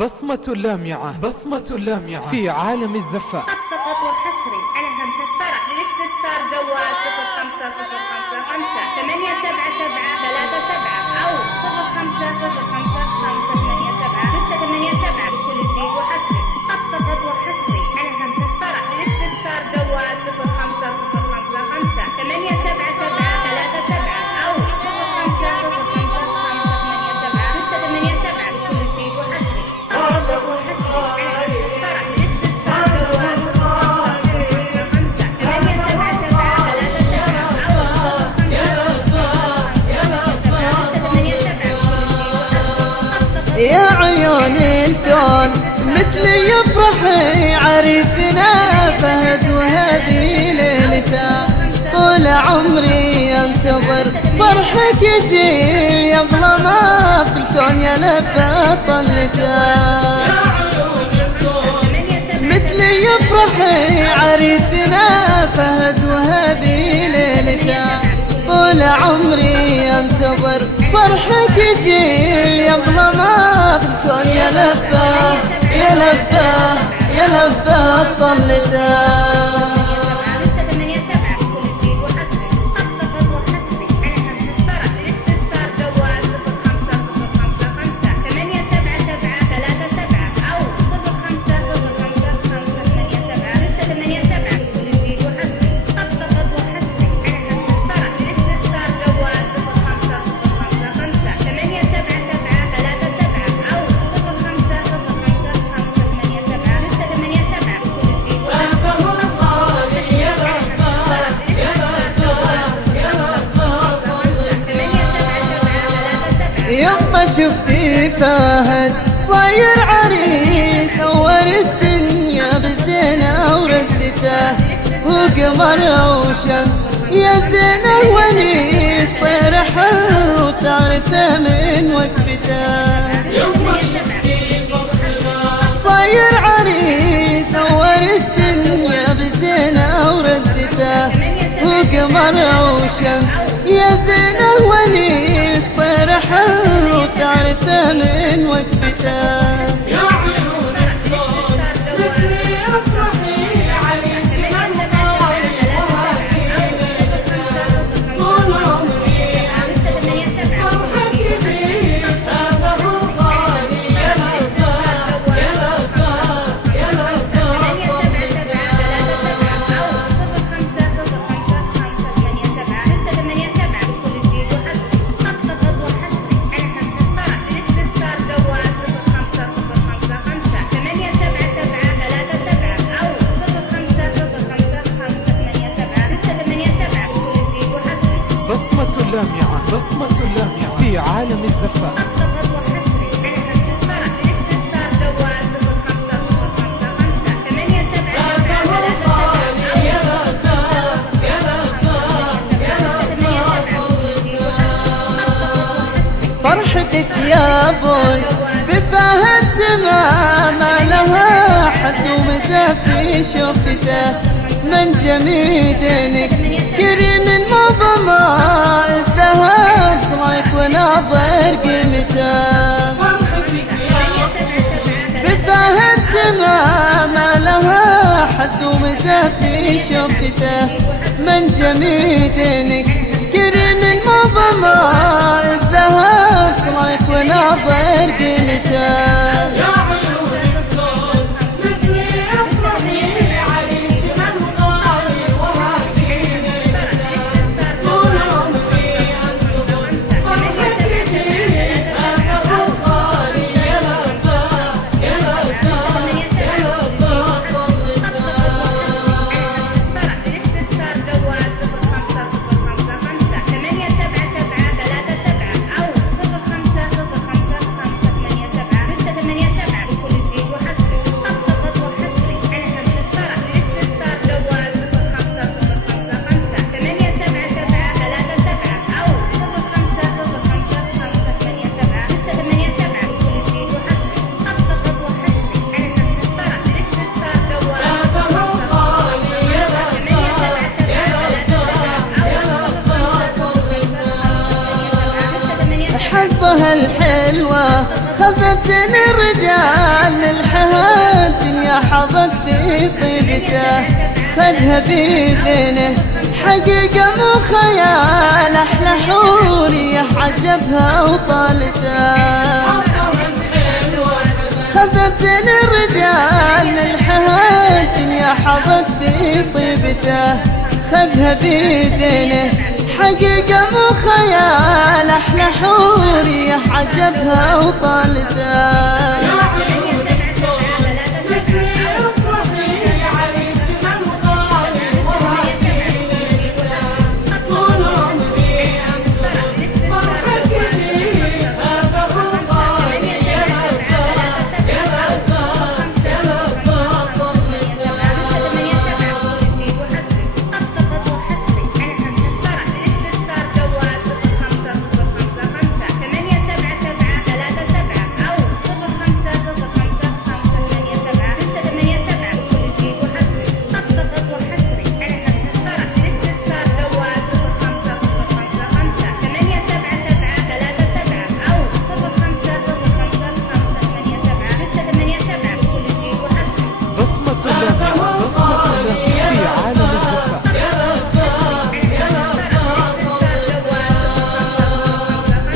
بصمة لامعة، بصمة لامعة في عالم الزفاف. فقط وحصري على همسة الفرح للاستفسار جوال 0505587737 أو 05055877 بكل جديد وحصري. فقط وحصري على همسة الفرح للاستفسار جوال 0505587737 أو 05055877 بكل جديد وحصري. يا عيون الكون مثلي يفرحي عريسنا فهد وهذه ليلته طول عمري انتظر فرحك يجي يغلى ما في الكون يا لبى طلته مثلي يفرحي عريسنا فهد وهذه ليلته طول عمري انتظر فرحك يجي يغلى ما في الكون يا لبى يا لبى يا لبى طلته. يما شفتي فهد صاير عريس صور الدنيا بزينة ورزته وقمر وشمس يا زينة ونيس طير حر وتعرفه من وقفته. يما شفتي صاير عريس صور الدنيا بزينة ورزته وقمر وشمس يا زينة ونيس طير حر وتعرفه من وقفته. يا عيون الكون مثلي افرحي عريسنا الغالي وهذه ليلته طول عمري انتظر فرحك يجي هذا هو الغالي يا لبى يا لبى يا لبى طلته. بصمة لامعة، بصمة لامعة في عالم الزفاف. فرحتك يا بوي بفهد سما ما لها حد ومدى في شوفته من جميدنك كريم مضمى الذهب صايك وناظر قيمته. فرحتك يا بفهد سما ما لها حد ومدى في شوفته من جميدنك كريم مضمى الذهب صايك وناظر قيمته. يا عيون الكون مثلي افرحي عريسنا الغالي وهذه ليلته طول عمري انتظر فرحك يجي هذا هو الغالي يا لبى يا لبى يا لبى طلته. أو 05055877 طيبته خذها بيدينه حقيقة مو خيال أحلى حورية عجبها وطالته خذت زين الرجال ملحها الدنيا حظت في طيبته خذها بيدينه حقيقة مو خيال أحلى حورية عجبها وطالته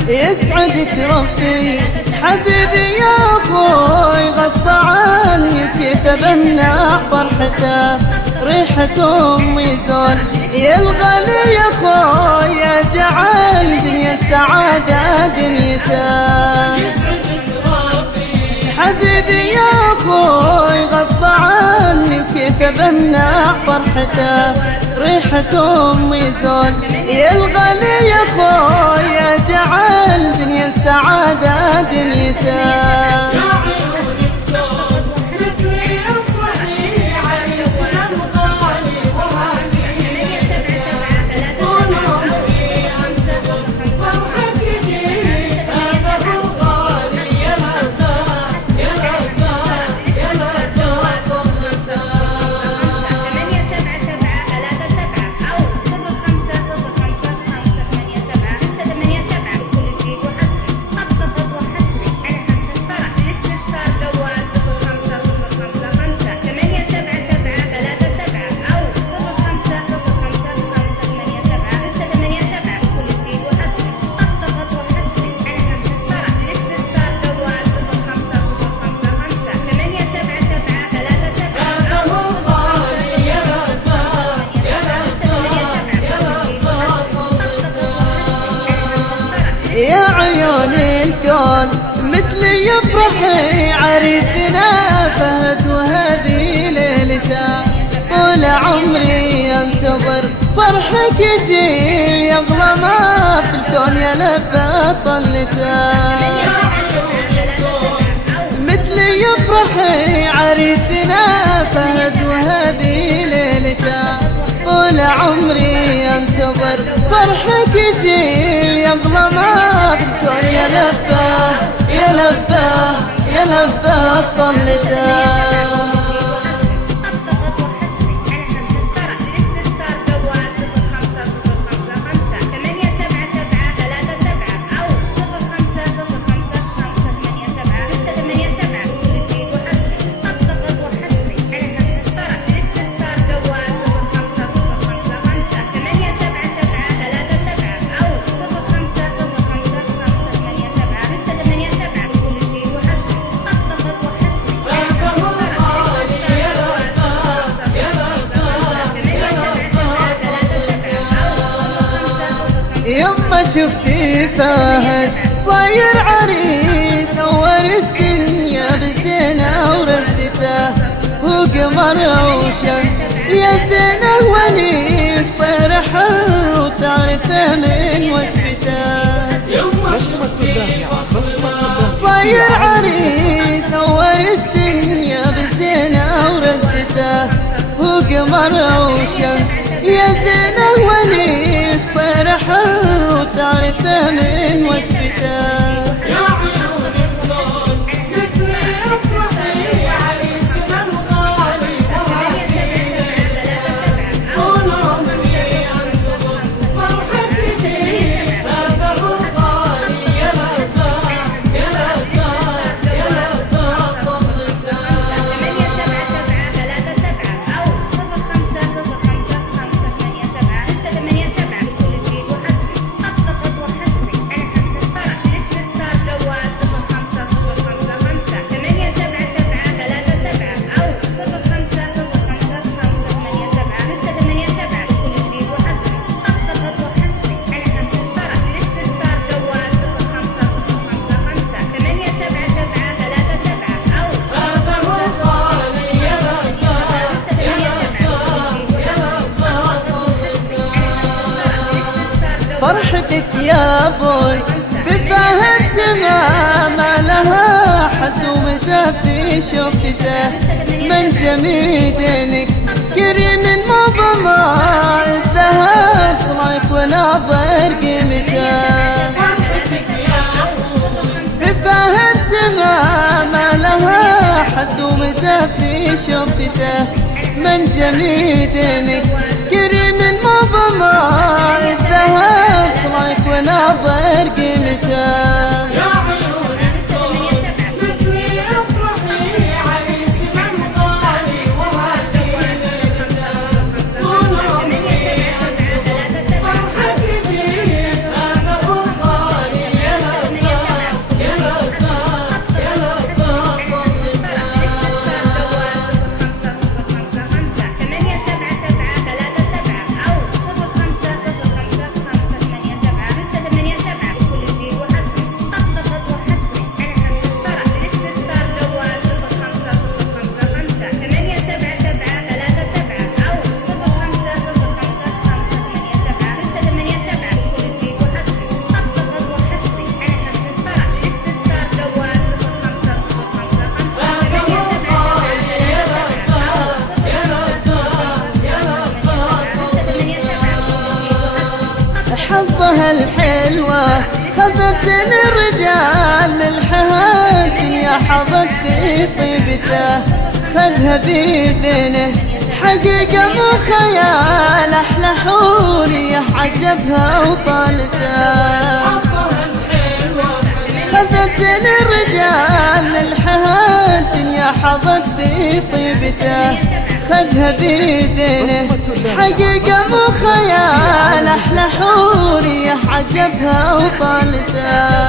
يسعدك ربي حبيبي يا اخوي غصب عني كيف بمنع فرحته ريحة امي زول يا الغالي يا اخوي يا جعل دنيا السعادة دنيته يسعدك ربي حبيبي يا اخوي غصب عني كيف بمنع فرحته ريحة امي زول يا الغالي يا اخوي يا جعل دنيا السعادة دنيته يا عيون الكون مثلي افرحي عريسنا الغالي وهنيئا طول عمري انتظر فرحك جيت هذا الغالي يا لباك يا لباك يا لباك طلته يا عيون الكون مثلي يفرحي عريسنا فهد وهذه ليلته طول عمري انتظر فرحك يجي يغلى ما في الكون يا لبى طلته مثلي يفرحي عريسنا فهد وهذه ليلته طول عمري انتظر فرحك يجي يغلى ما في الكون يا لبى يا لبى يا لبى طلته يما شفتي فهد صاير عريس نور الدنيا بزينة ورزته وقمر وشمس يا زينة ونيس طير حر وتعرفه من وقفته يما شفتي صاير عريس نور الدنيا بزينة ورزته وقمر وشمس يا زينة ونيس طير حر وتعرفه من وقفته يا عيون الكون مثلي افرحي عريسنا الغالي وهنيئا طول عمري انتظر فرحك جيت هذا الغالي يا لباك يا لباك يا لباك طلته فرحتك يا ابوي بفاه السما ما لها حد ومدى في شوفته من جميدنك كريم مضمى الذهب صلايك وناظر قيمته بفاه السما ما لها حد ومدى في شوفته من جميدنك كريم مضمى الذهب صلايك وناظر قيمته حظها الحلوة خذتني الرجال ملحها الدنيا حظت في طيبته خذها بيدنه حقيقة مو خيال أحلى حورية عجبها وطالته خذتني الرجال ملحها الدنيا حظت في طيبته خذها بيدنه حقيقة مو خيال أحلى حورية عجبها وطالته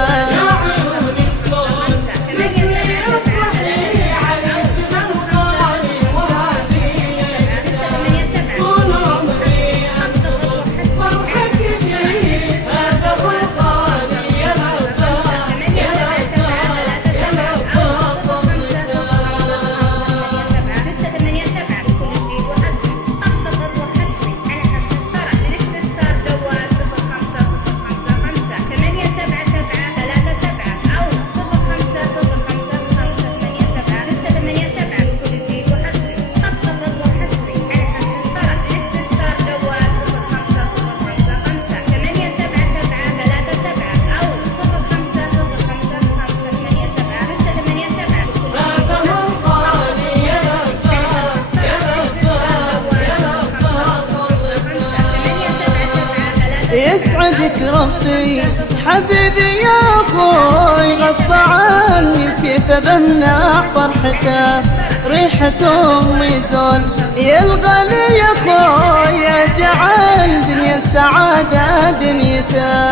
يسعدك ربي حبيبي يا اخوي غصب عني كيف بمنع فرحته ريحة امي زول يا الغالي يا اخوي جعل دنيا السعادة دنيته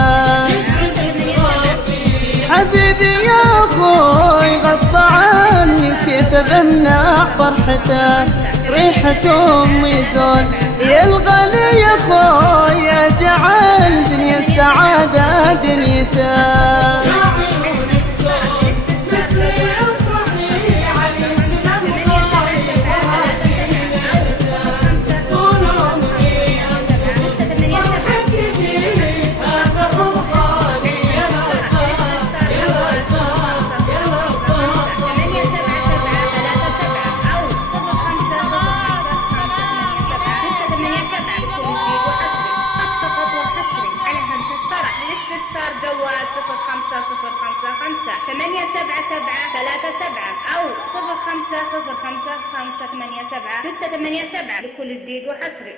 حبيبي يا اخوي غصب عني كيف بمنع فرحته ريحة امي زول يا الغالي يا اخوي جعل دنيا السعادة دنيته جوال 0505 877 أو 0505 587 687 لكل جديد وحصري.